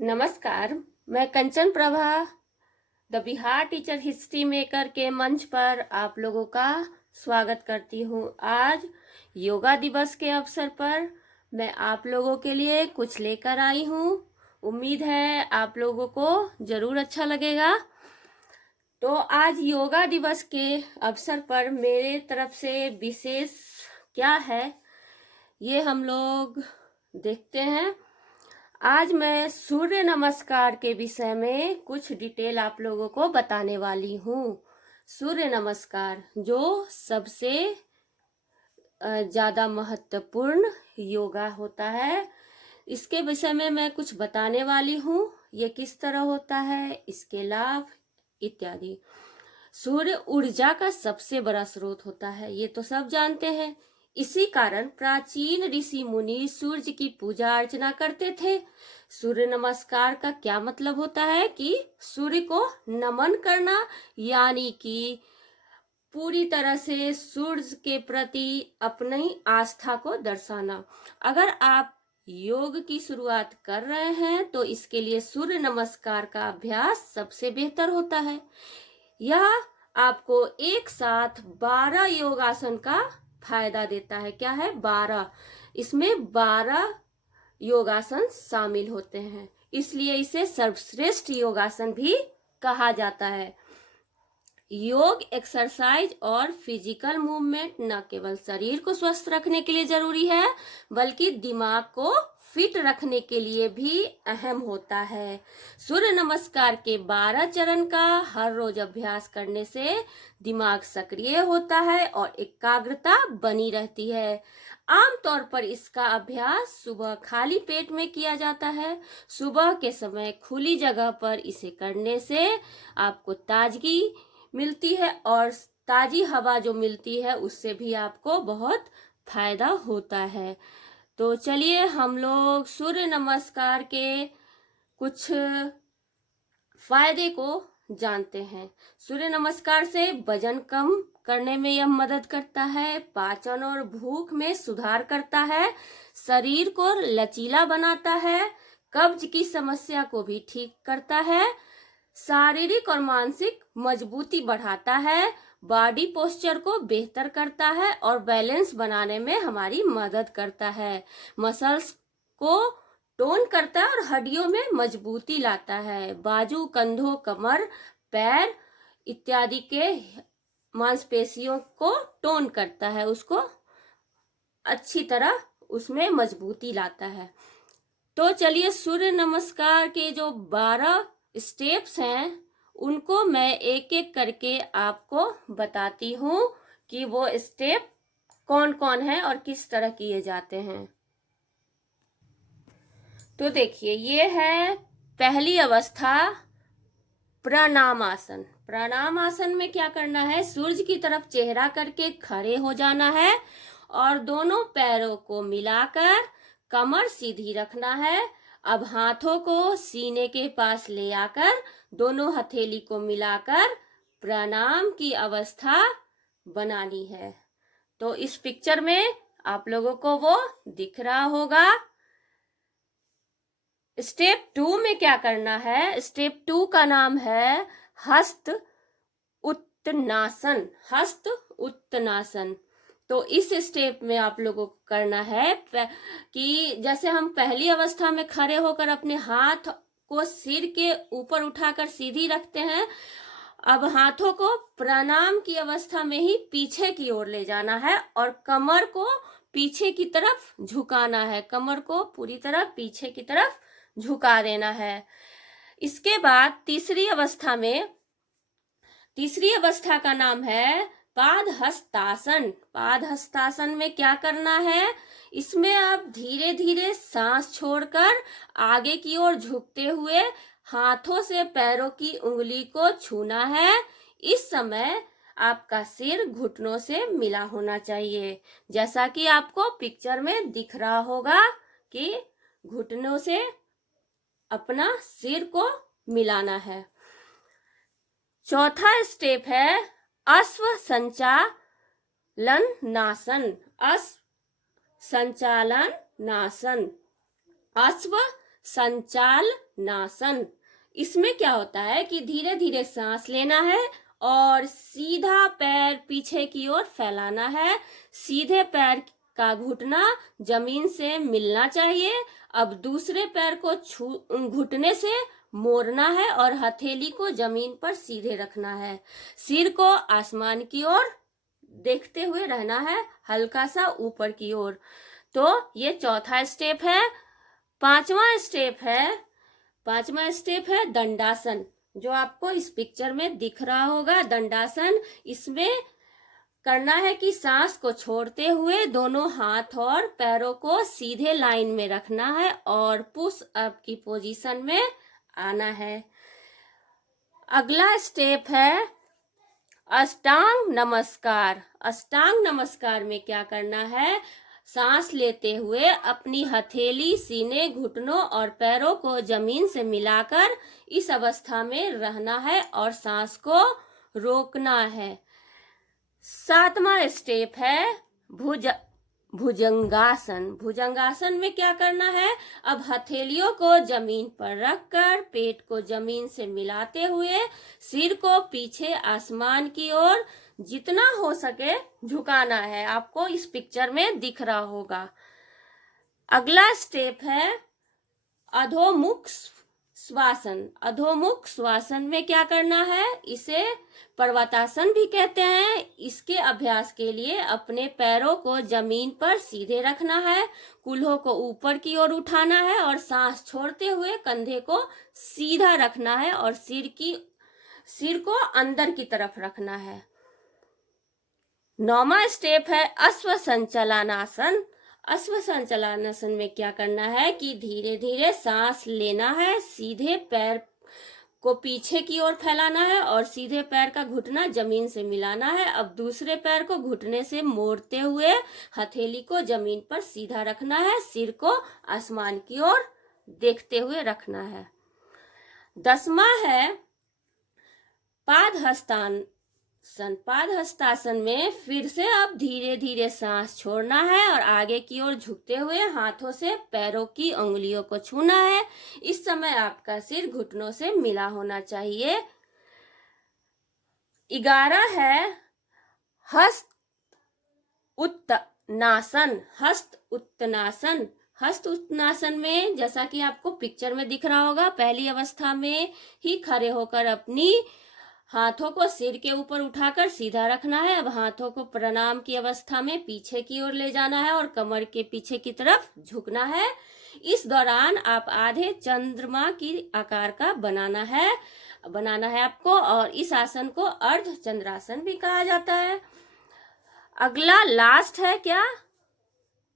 नमस्कार। मैं Kanchan Prabha the Bihar teacher history maker के मंच पर आप लोगों का स्वागत करती हूँ। आज योगा दिवस के अवसर पर मैं आप लोगों के लिए कुछ लेकर आई हूँ। उम्मीद है आप लोगों को जरूर अच्छा लगेगा। तो आज योगा दिवस के अवसर पर मेरे तरफ से विशेष क्या है ये हम लोग देखते हैं। आज मैं सूर्य नमस्कार के विषय में कुछ डिटेल आप लोगों को बताने वाली हूँ। सूर्य नमस्कार जो सबसे ज़्यादा महत्वपूर्ण योगा होता है, इसके विषय में मैं कुछ बताने वाली हूँ। ये किस तरह होता है, इसके लाभ इत्यादि। सूर्य ऊर्जा का सबसे बड़ा स्रोत होता है, ये तो सब जानते हैं। इसी कारण प्राचीन ऋषि मुनि सूर्य की पूजा अर्चना करते थे। सूर्य नमस्कार का क्या मतलब होता है कि सूर्य को नमन करना, यानी कि पूरी तरह से सूर्य के प्रति अपनी आस्था को दर्शाना। अगर आप योग की शुरुआत कर रहे हैं तो इसके लिए सूर्य नमस्कार का अभ्यास सबसे बेहतर होता है। यह आपको एक साथ 12 योगासन का फायदा देता है। क्या है? 12। इसमें 12 योगासन शामिल होते हैं, इसलिए इसे सर्वश्रेष्ठ योगासन भी कहा जाता है। योग एक्सरसाइज और फिजिकल मूवमेंट न केवल शरीर को स्वस्थ रखने के लिए जरूरी है, बल्कि दिमाग को फिट रखने के लिए भी अहम होता है। सूर्य नमस्कार के 12 चरण का हर रोज अभ्यास करने से दिमाग सक्रिय होता है और एकाग्रता बनी रहती है। आमतौर पर इसका अभ्यास सुबह खाली पेट में किया जाता है। सुबह के समय खुली जगह पर इसे करने से आपको ताजगी मिलती है और ताजी हवा जो मिलती है उससे भी आपको बहुत फायदा होता है। तो चलिए हम लोग सूर्य नमस्कार के कुछ फायदे को जानते हैं। सूर्य नमस्कार से वजन कम करने में यह मदद करता है, पाचन और भूख में सुधार करता है, शरीर को लचीला बनाता है, कब्ज की समस्या को भी ठीक करता है, शारीरिक और मानसिक मजबूती बढ़ाता है, बॉडी पोस्चर को बेहतर करता है और बैलेंस बनाने में हमारी मदद करता है, मसल्स को टोन करता है और हड्डियों में मजबूती लाता है, बाजू, कंधों, कमर, पैर इत्यादि के मांसपेशियों को टोन करता है, उसको अच्छी तरह उसमें मजबूती लाता है। तो चलिए सूर्य नमस्कार के जो 12 स्टेप्स हैं उनको मैं एक एक करके आपको बताती हूँ कि वो स्टेप कौन कौन है और किस तरह किए जाते हैं। तो देखिए, ये है पहली अवस्था, प्रणाम आसन। प्रणाम आसन में क्या करना है? सूर्य की तरफ चेहरा करके खड़े हो जाना है और दोनों पैरों को मिलाकर कमर सीधी रखना है। अब हाथों को सीने के पास ले आकर दोनों हथेली को मिलाकर प्रणाम की अवस्था बनानी है। तो इस पिक्चर में आप लोगों को वो दिख रहा होगा। स्टेप 2 में क्या करना है? स्टेप 2 का नाम है हस्त उत्तनासन। हस्त उत्तनासन। तो इस स्टेप में आप लोगों को करना है कि जैसे हम पहली अवस्था में खड़े होकर अपने हाथ को सिर के ऊपर उठाकर सीधी रखते हैं, अब हाथों को प्रणाम की अवस्था में ही पीछे की ओर ले जाना है और कमर को पीछे की तरफ झुकाना है। कमर को पूरी तरह पीछे की तरफ झुका देना है। इसके बाद तीसरी अवस्था का नाम है पादहस्तासन। पादहस्तासन में क्या करना है? इसमें आप धीरे धीरे सांस छोड़कर आगे की ओर झुकते हुए हाथों से पैरों की उंगली को छूना है। इस समय आपका सिर घुटनों से मिला होना चाहिए, जैसा कि आपको पिक्चर में दिख रहा होगा कि घुटनों से अपना सिर को मिलाना है। चौथा स्टेप है अश्व संचालन नासन। अश्व संचालन नासन। अश्व संचालनासन। इसमें क्या होता है कि धीरे धीरे सांस लेना है और सीधा पैर पीछे की ओर फैलाना है। सीधे पैर का घुटना जमीन से मिलना चाहिए। अब दूसरे पैर को घुटने से मोड़ना है और हथेली को जमीन पर सीधे रखना है। सिर को आसमान की ओर देखते हुए रहना है, हल्का सा ऊपर की ओर। तो ये चौथा स्टेप है। पांचवा स्टेप है दंडासन, जो आपको इस पिक्चर में दिख रहा होगा। दंडासन, इसमें करना है कि सांस को छोड़ते हुए दोनों हाथ और पैरों को सीधे लाइन में रखना है और पुश अप की पोजीशन में आना है। अगला स्टेप है अष्टांग नमस्कार। अष्टांग नमस्कार में क्या करना है, सांस लेते हुए अपनी हथेली, सीने, घुटनों और पैरों को जमीन से मिलाकर इस अवस्था में रहना है और सांस को रोकना है। सातवां स्टेप है भुजंगासन। भुजंगासन में क्या करना है, अब हथेलियों को जमीन पर रखकर पेट को जमीन से मिलाते हुए सिर को पीछे आसमान की ओर जितना हो सके झुकाना है। आपको इस पिक्चर में दिख रहा होगा। अगला स्टेप है अधोमुख श्वासन। अधोमुख श्वासन में क्या करना है, इसे पर्वतासन भी कहते हैं। इसके अभ्यास के लिए अपने पैरों को जमीन पर सीधे रखना है, कूल्हों को ऊपर की ओर उठाना है और सांस छोड़ते हुए कंधे को सीधा रखना है और सिर को अंदर की तरफ रखना है। 9वां स्टेप है अश्व संचलनासन। अश्व संचलनासन में क्या करना है कि धीरे धीरे सांस लेना है, सीधे पैर को पीछे की ओर फैलाना है और सीधे पैर का घुटना जमीन से मिलाना है। अब दूसरे पैर को घुटने से मोड़ते हुए हथेली को जमीन पर सीधा रखना है, सिर को आसमान की ओर देखते हुए रखना है। 10वां है पादहस्तासन। पादहस्तासन में फिर से अब धीरे धीरे सांस छोड़ना है और आगे की ओर झुकते हुए हाथों से पैरों की उंगलियों को छूना है। इस समय आपका सिर घुटनों से मिला होना चाहिए। 11 है हस्त उत्तनासन। हस्त उत्तनासन। हस्त उत्तनासन में जैसा कि आपको पिक्चर में दिख रहा होगा, पहली अवस्था में ही खड़े होकर अपनी हाथों को सिर के ऊपर उठाकर सीधा रखना है। अब हाथों को प्रणाम की अवस्था में पीछे की ओर ले जाना है और कमर के पीछे की तरफ झुकना है। इस दौरान आप आधे चंद्रमा की आकार का बनाना है आपको, और इस आसन को अर्ध चंद्रासन भी कहा जाता है। अगला लास्ट है क्या,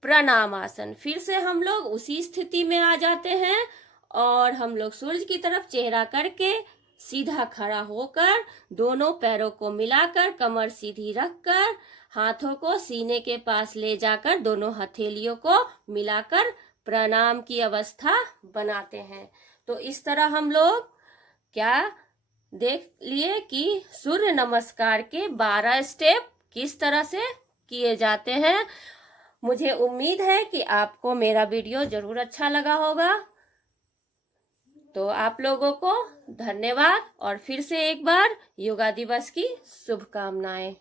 प्रणाम आसन। फिर से हम लोग उसी स्थिति में आ जाते हैं और हम लोग सूर्य की तरफ चेहरा करके सीधा खड़ा होकर दोनों पैरों को मिलाकर कमर सीधी रखकर हाथों को सीने के पास ले जाकर दोनों हथेलियों को मिलाकर प्रणाम की अवस्था बनाते हैं। तो इस तरह हम लोग क्या देख लिए कि सूर्य नमस्कार के 12 स्टेप किस तरह से किए जाते हैं। मुझे उम्मीद है कि आपको मेरा वीडियो जरूर अच्छा लगा होगा। तो आप लोगों को धन्यवाद और फिर से एक बार योगा दिवस की शुभकामनाएं।